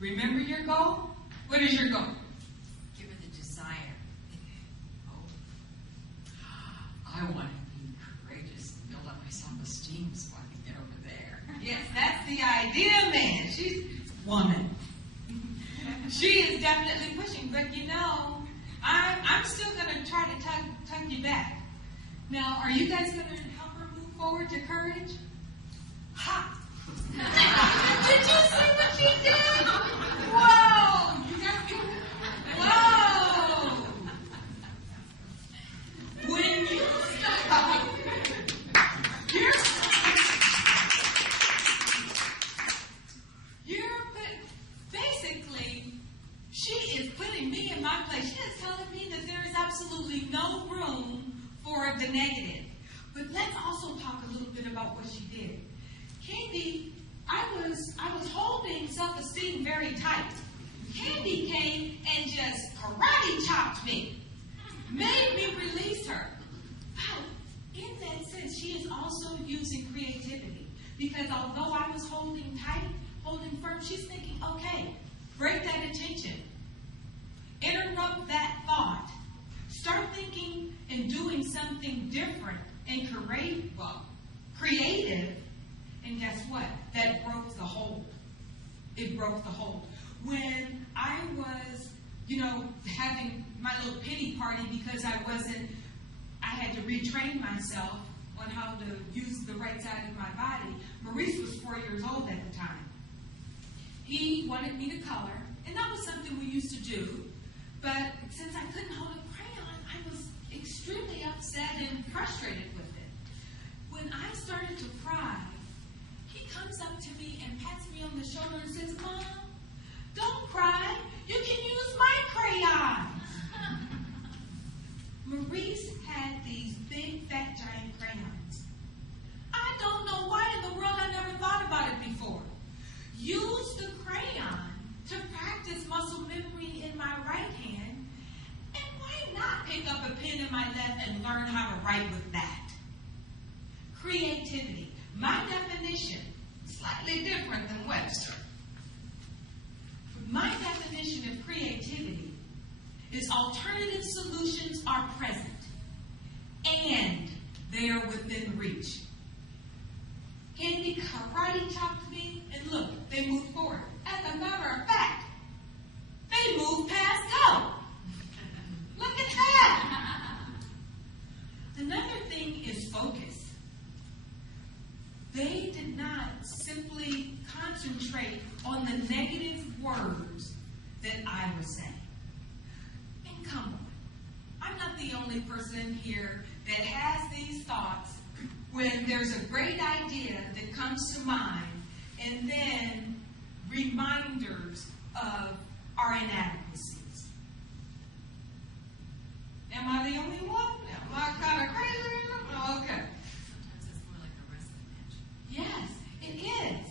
Remember your goal? What is your goal? Give her the desire. Oh, I want to be courageous and build up my self-esteem so I can get over there. Yes, that's the idea, man. She's woman. She is definitely pushing, but you know, I'm still going to try to tug you back. Now, are you guys going to help her move forward to courage? Ha! Did you see what she did? Whoa! You got me. Whoa! When you stop, basically, she is putting me in my place. She is telling me that there is absolutely no room for the negative. But let's also talk a little bit about what she did. Candy, I was holding self-esteem very tight. Candy came and just karate chopped me, made me release her. But in that sense, she is also using creativity. Because although I was holding tight, holding firm, she's thinking, okay, break that attention. Interrupt that thought. Start thinking and doing something different and creative. And guess what? That broke the hold. It broke the hold. When I was, having my little pity party because I had to retrain myself on how to use the right side of my body. Maurice was 4 years old at the time. He wanted me to color, and that was something we used to do. But since I couldn't hold a crayon, I was extremely upset and frustrated with it. When I started to cry, he comes up to me and pats me on the shoulder and says, Mom, don't cry. You can use my crayons. Maurice had these big, fat, giant crayons. I don't know why in the world I never thought about it before. Use the crayon to practice muscle memory in my right hand, and why not pick up a pen in my left and learn how to write with that? Creativity. My definition, slightly different than Webster. My definition of creativity is alternative solutions are present and they are within reach. Candy karate chopped me, and look, they moved forward. As a matter of fact, they moved past go. Look at that. Another thing is focus. They did not simply concentrate on the negative words that I was saying. And come on, I'm not the only person here that has these thoughts when there's a great idea that comes to mind and then reminders of our inadequacies. Am I the only one? Am I kind of crazy? Okay. Sometimes it's more like a wrestling match. Yes, it is.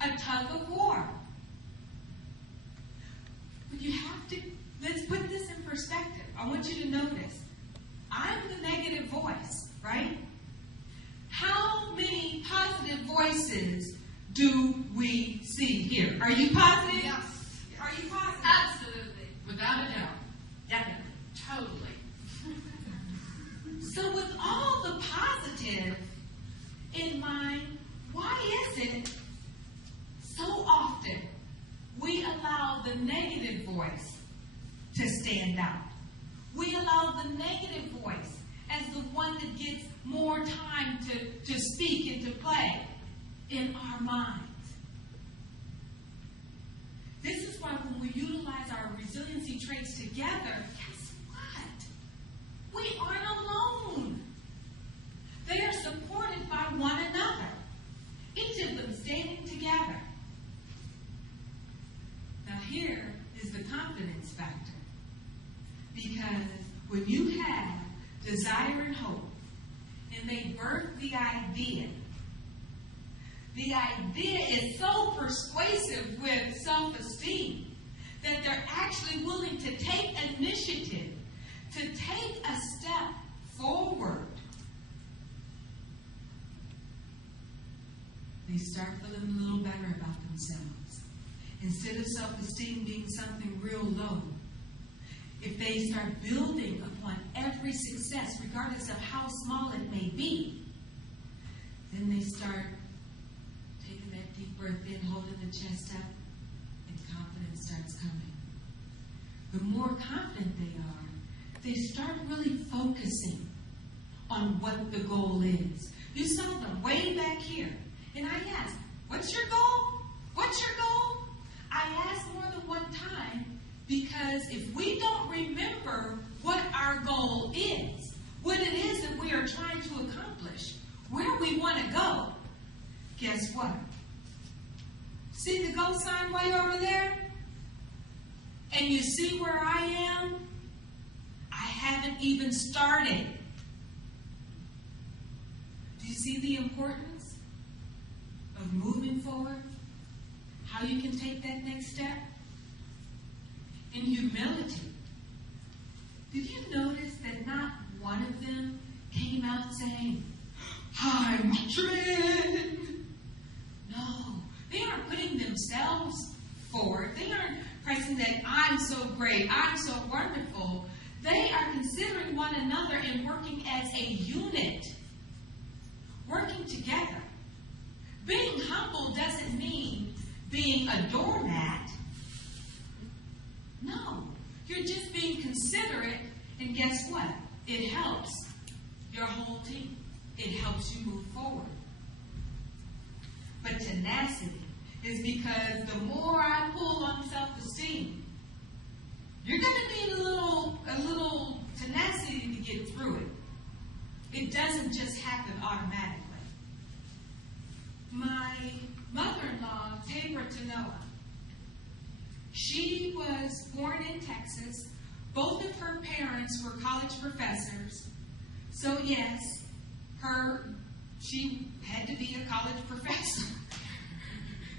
A tug of war. But you have to, let's put this in perspective. I want you to notice. I'm the negative voice, right? How many positive voices do we see here? Are you positive? Yes. Are you positive? Absolutely. Without a doubt. Definitely. Totally. So with all the positive in mind, why is it so often we allow the negative voice to stand out? We allow the negative voice as the one that gets more time to speak and to play in our minds. This is why when we utilize our resiliency traits together, guess what? We aren't alone. They are supported by one another. Each of them standing together. Now here is the confidence factor. Because when you have desire and hope, and they birth the idea is so persuasive with self-esteem that they're actually willing to take initiative, to take a step forward. They start feeling a little better about themselves. instead of self-esteem being something real low, if they start building upon every success, regardless of how small it may be, then they start taking that deep breath in, holding the chest up, and confidence starts coming. The more confident they are, they start really focusing on what the goal is. You saw them way back here, and I asked, what's your goal? What's your goal? I asked more than one time because if we don't remember what our goal is, what it is that we are trying to accomplish, where we want to go, guess what? See the go sign way over there? And you see where I am? I haven't even started. Do you see the importance of moving forward? How you can take that next step? In humility. Did you notice that not one of them came out saying, I'm timid? No. They aren't putting themselves forward. They aren't pressing that I'm so great, I'm so wonderful. They are considering one another and working as a unit. Working together. Being humble doesn't mean being a doormat. No. You're just being considerate, and guess what? It helps your whole team. It helps you move forward. But tenacity is because the more I pull on self-esteem, you're going to need a little tenacity to get through it. It doesn't just happen automatically. My mother-in-law, Walker-Tunoa, she was born in Texas. Both of her parents were college professors. So yes, she had to be a college professor.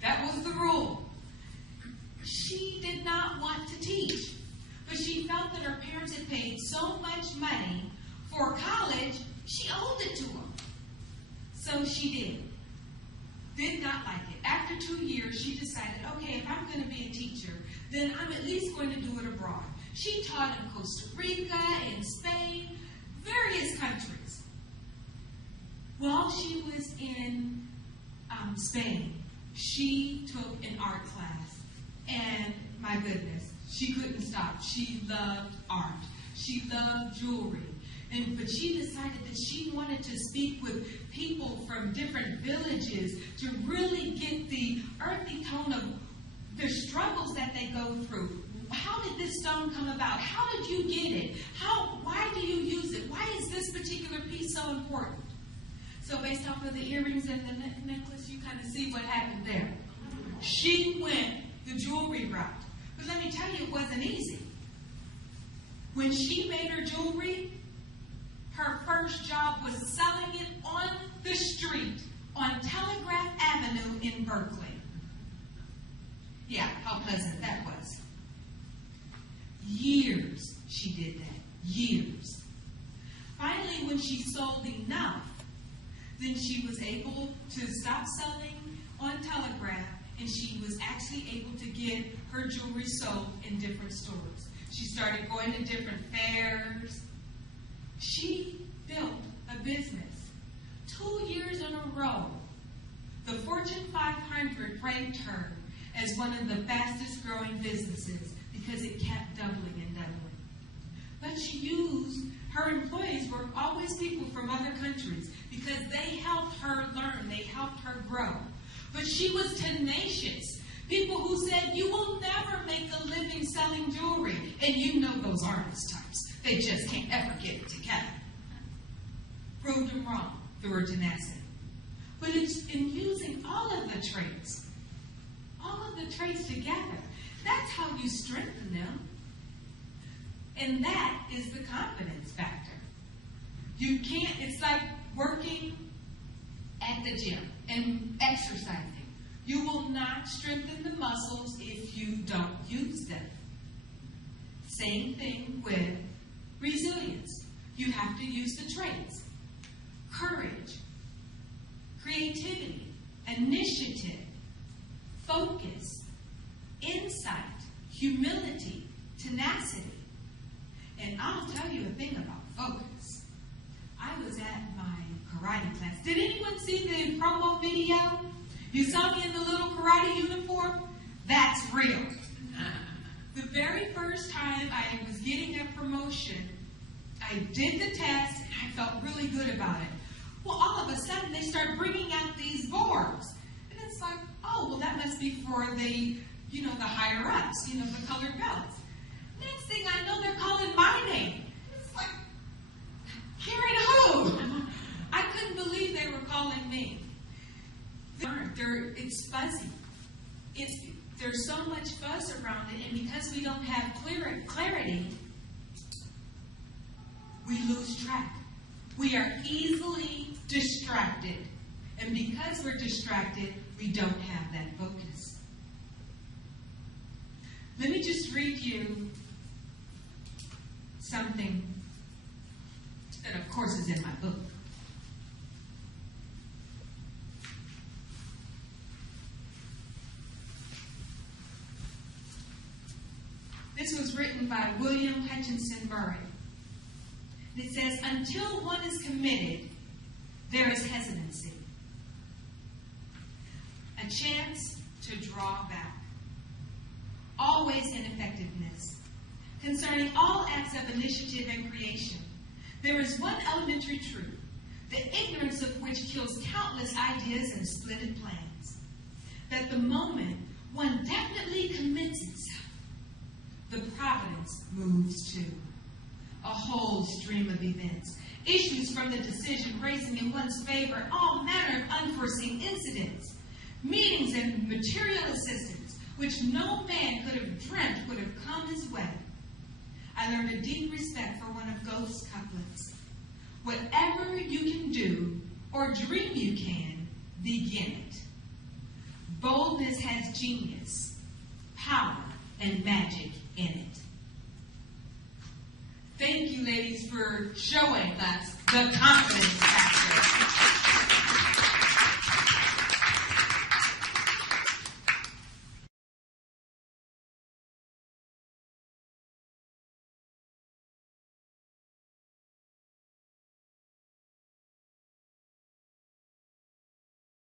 That was the rule. She did not want to teach, but she felt that her parents had paid so much money for college, she owed it to them. So she did not like it. After 2 years, she decided, okay, if I'm going to be a teacher, then I'm at least going to do it abroad. She taught in Costa Rica, in Spain, various countries. While she was in Spain, she took an art class, and my goodness, she couldn't stop. She loved art. She loved jewelry. But she decided that she wanted to speak with people from different villages to really get the earthy tone of the struggles that they go through. How did this stone come about? How did you get it? Why do you use it? Why is this particular piece so important? So based off of the earrings and the necklace, you kind of see what happened there. She went the jewelry route. But let me tell you, it wasn't easy. When she made her jewelry, her first job was selling it on the street on Telegraph Avenue in Berkeley. Yeah, how pleasant that was. Years she did that. Years. Finally, when she sold enough, then she was able to stop selling on Telegraph, and she was actually able to get her jewelry sold in different stores. She started going to different fairs. She built a business. 2 years in a row, the Fortune 500 ranked her as one of the fastest growing businesses because it kept doubling and doubling. But she used, her employees were always people from other countries because they helped her learn, they helped her grow. But she was tenacious. People who said, you will never make a living selling jewelry. And you know those artist types. They just can't ever get it together. Proved them wrong through her tenacity. But it's in using all of the traits together. That's how you strengthen them. And that is the confidence factor. You can't, it's like working at the gym and exercising. You will not strengthen the muscles if you don't use them. Same thing with resilience. You have to use the traits. Courage, creativity, initiative, focus, humility, tenacity. And I'll tell you a thing about focus. I was at my karate class. Did anyone see the promo video? You saw me in the little karate uniform? That's real. The very first time I was getting a promotion, I did the test and I felt really good about it. Well, all of a sudden they start bringing out these boards. And it's like, oh, well, that must be for the, the higher ups, the colored belts. Next thing I know, they're calling my name. It's like, Karen who? I couldn't believe they were calling me. It's fuzzy. There's so much fuzz around it, and because we don't have clarity, we lose track. We are easily distracted. And because we're distracted, we don't have that focus. Let me just read you something that, of course, is in my book. This was written by William Hutchinson Murray. It says, until one is committed, there is hesitancy. A chance to draw back. Always ineffectiveness. Concerning all acts of initiative and creation, there is one elementary truth, the ignorance of which kills countless ideas and splendid plans. That the moment one definitely commits itself, the providence moves too. A whole stream of events, issues from the decision raising in one's favor, all manner of unforeseen incidents, meetings and material assistance, which no man could have dreamt would have come his way. I learned a deep respect for one of Goethe's couplets. Whatever you can do, or dream you can, begin it. Boldness has genius, power, and magic.